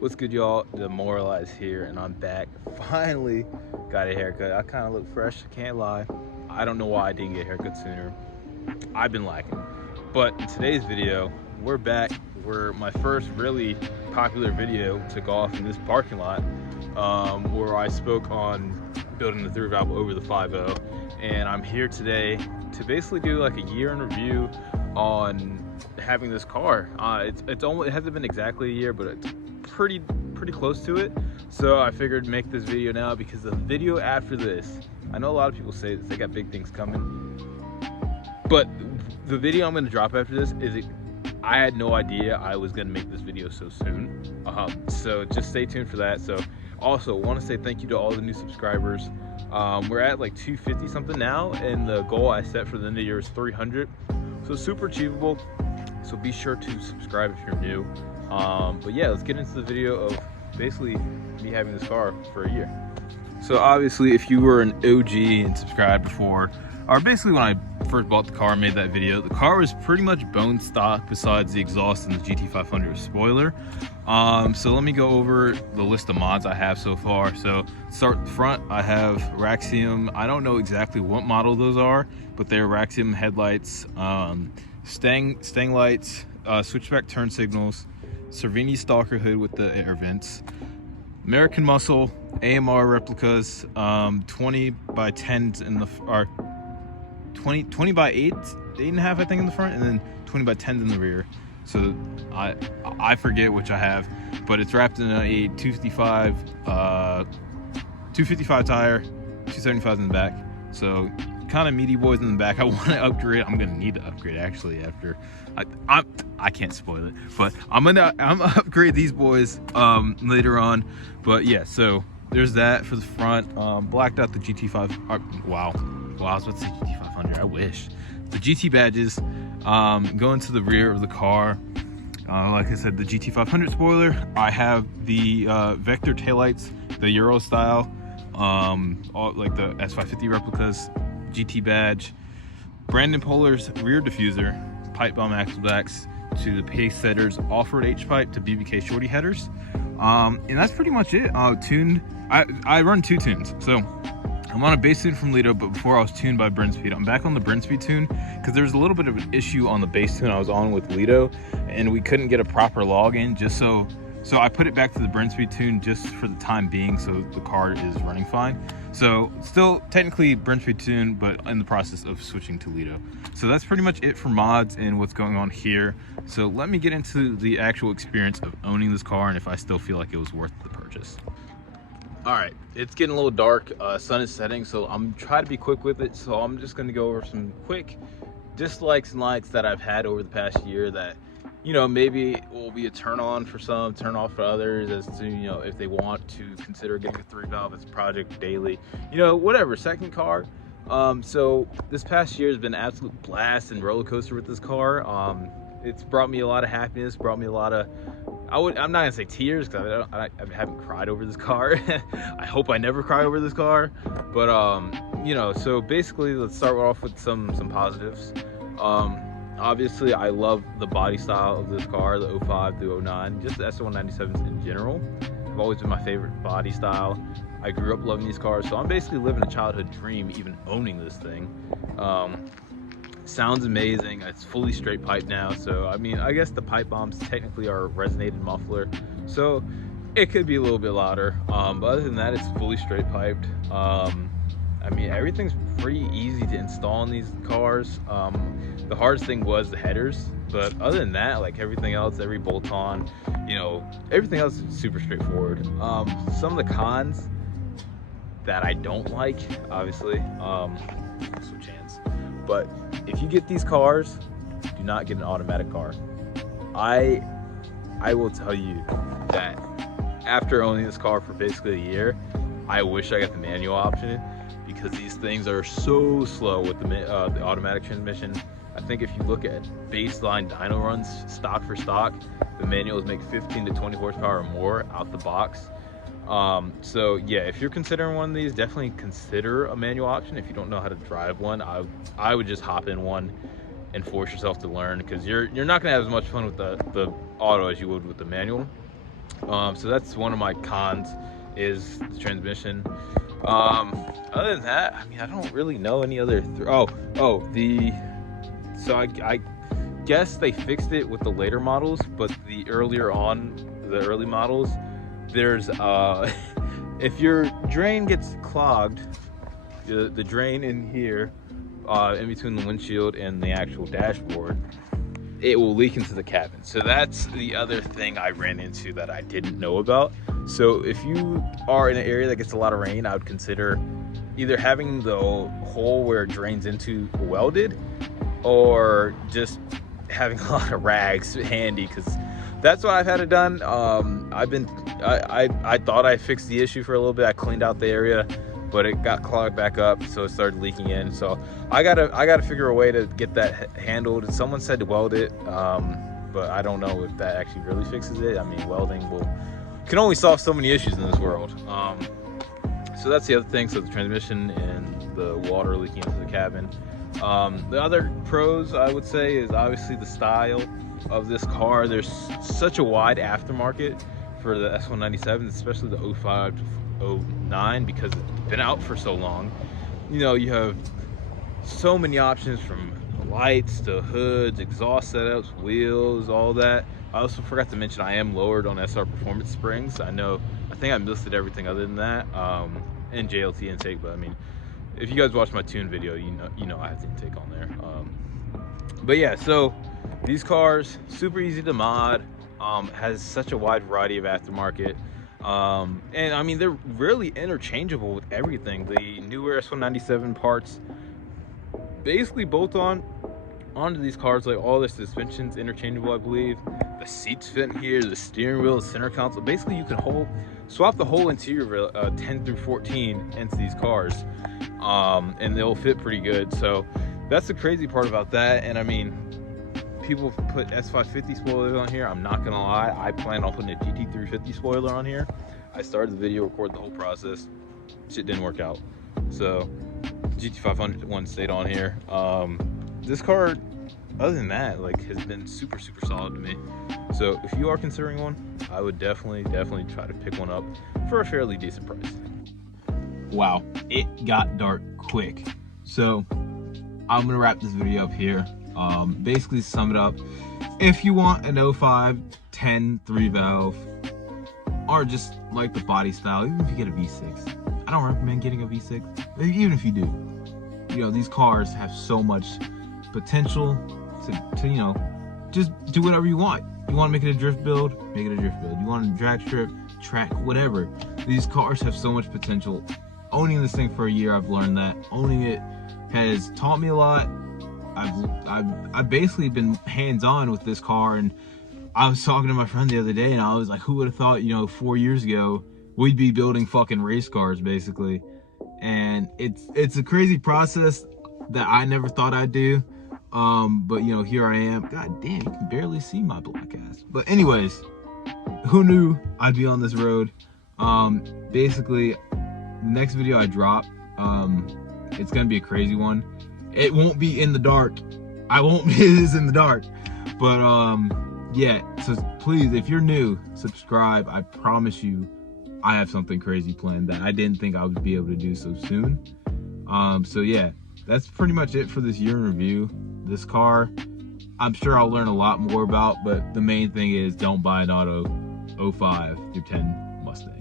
What's good, y'all? Demoralized here, and I'm back. Finally got a haircut. I kind of look fresh, can't lie. I don't know why I didn't get a haircut sooner. I've been lacking. But in today's video, we're back where my first really popular video took off in this parking lot, where I spoke on building the 3 valve over the 5.0. And I'm here today to basically do like a year in review on having this car. It hasn't been exactly a year, but it's pretty close to it. So I figured make this video now, because the video after this, I know a lot of people say that they got big things coming, but the video I'm going to drop after this I had no idea I was going to make this video so soon. So just stay tuned for that. So also want to say thank you to all the new subscribers. We're at like 250 something now, and the goal I set for the end of the year is 300. So super achievable. So be sure to subscribe if you're new. But yeah, let's get into the video of basically me having this car for a year. So obviously, if you were an OG and subscribed before, or basically when I first bought the car and made that video, the car was pretty much bone stock besides the exhaust and the GT500 spoiler. So let me go over the list of mods I have so far. So start at the front, I have Raxium. I don't know exactly what model those are, but they're Raxium headlights, Stang lights, switchback turn signals, Cervini Stalker hood with the air vents, American Muscle AMR replicas, 20 by 10s in the, or 20 by 8.5 I think in the front, and then 20 by 10s in the rear. So I forget which I have, but it's wrapped in a 255 tire, 275s in the back. So kind of meaty boys in the back. I want to upgrade. I'm gonna need to upgrade actually after I can't spoil it, but I'm gonna upgrade these boys later on. But yeah, so there's that for the front. Blacked out the GT5. Wow, I was about to say GT500. I wish. The GT badges. Going to the rear of the car. Like I said, the GT500 spoiler. I have the Vector taillights, the Euro style, all like the S550 replicas. GT badge, Brandon Polar's rear diffuser, pipe bomb axle backs to the pace setters, off-road H-pipe to BBK shorty headers, and that's pretty much it. Tuned. I run 2 tunes, so I'm on a base tune from Lido, but before I was tuned by Brinspeed. I'm back on the Brinspeed tune because there's a little bit of an issue on the base tune I was on with Lido, and we couldn't get a proper login. So I put it back to the Brinspeed tune just for the time being, so the car is running fine. So still technically Brinspeed tune, but in the process of switching to Lido. So that's pretty much it for mods and what's going on here. So let me get into the actual experience of owning this car and if I still feel like it was worth the purchase. All right, it's getting a little dark. Sun is setting, so I'm trying to be quick with it. So I'm just gonna go over some quick dislikes and likes that I've had over the past year that, you know, maybe will be a turn on for some, turn off for others, as to, you know, if they want to consider getting a 3 valve as a project daily, you know, whatever, second car. So this past year has been an absolute blast and roller coaster with this car. It's brought me a lot of happiness, brought me a lot of, I'm not gonna say tears, because I haven't cried over this car. I hope I never cry over this car, but you know, so basically let's start off with some positives. Obviously, I love the body style of this car, the 05 through 09, just the S197s in general. Have always been my favorite body style. I grew up loving these cars, so I'm basically living a childhood dream even owning this thing. Sounds amazing. It's fully straight pipe now, so I mean, I guess the pipe bombs technically are a resonated muffler, so it could be a little bit louder. But other than that, it's fully straight piped. I mean, everything's pretty easy to install in these cars. The hardest thing was the headers, but other than that, like everything else, every bolt-on, you know, everything else is super straightforward. Some of the cons that I don't like, obviously, switch hands, but if you get these cars, do not get an automatic car. I will tell you that after owning this car for basically a year, I wish I got the manual option, because these things are so slow with the automatic transmission. I think if you look at baseline dyno runs, stock for stock, the manuals make 15 to 20 horsepower or more out the box. So yeah, if you're considering one of these, definitely consider a manual option. If you don't know how to drive one, I would just hop in one and force yourself to learn, because you're not gonna have as much fun with the auto as you would with the manual. So that's one of my cons, is the transmission. Other than that, I mean, I don't really know any other. So I guess they fixed it with the later models, but the early models, there's if your drain gets clogged, the drain in here, in between the windshield and the actual dashboard, it will leak into the cabin. So that's the other thing I ran into that I didn't know about. So if you are in an area that gets a lot of rain, I would consider either having the hole where it drains into welded, or just having a lot of rags handy, because that's what I've had it done. I thought I fixed the issue for a little bit. I cleaned out the area, but it got clogged back up, so it started leaking in. So I gotta figure a way to get that handled. Someone said to weld it, but I don't know if that actually really fixes it. I mean, welding can only solve so many issues in this world. So that's the other thing. So the transmission and the water leaking into the cabin. The other pros, I would say, is obviously the style of this car. There's such a wide aftermarket for the S197, especially the 05 to 09, because it's been out for so long. You know, you have so many options, from lights to hoods, exhaust setups, wheels, all that. I also forgot to mention I am lowered on SR Performance springs. I think I listed everything other than that, and JLT intake, but I mean, if you guys watch my tune video, you know I have the intake on there. But yeah, so these cars, super easy to mod, has such a wide variety of aftermarket, and I mean, they're really interchangeable with everything. The newer S197 parts basically bolt onto these cars. Like, all the suspension's interchangeable, I believe. The seats fit in here, the steering wheel, the center console. Basically, you can swap the whole interior 10 through 14 into these cars, and they'll fit pretty good. So that's the crazy part about that. And I mean, people put S550 spoilers on here. I'm not gonna lie, I plan on putting a GT350 spoiler on here. I started the video, recorded the whole process, shit didn't work out, so GT500 one stayed on here. This car, other than that, like, has been super solid to me. So if you are considering one, I would definitely try to pick one up for a fairly decent price. Wow, it got dark quick, so I'm gonna wrap this video up here. Basically, to sum it up, if you want an 05 10 3-valve, or just like the body style, even if you get a V6, I don't recommend getting a V6. Even if you do, you know, these cars have so much potential to you know, just do whatever you want. You want to make it a drift build, make it a drift build. You want a drag strip, track, whatever. These cars have so much potential. Owning this thing for a year, I've learned that. Owning it has taught me a lot. I've basically been hands-on with this car, and I was talking to my friend the other day, and I was like, who would have thought, you know, 4 years ago we'd be building fucking race cars, basically. And it's a crazy process that I never thought I'd do, but you know, here I am. God damn, you can barely see my black ass. But anyways, who knew I'd be on this road? Basically, the next video I drop, it's gonna be a crazy one. It won't be in the dark. It is in the dark. But yeah, so please, if you're new, subscribe. I promise you, I have something crazy planned that I didn't think I would be able to do so soon. So yeah, that's pretty much it for this year in review. This car, I'm sure I'll learn a lot more about, but the main thing is, don't buy an auto 05 through 10 Mustang.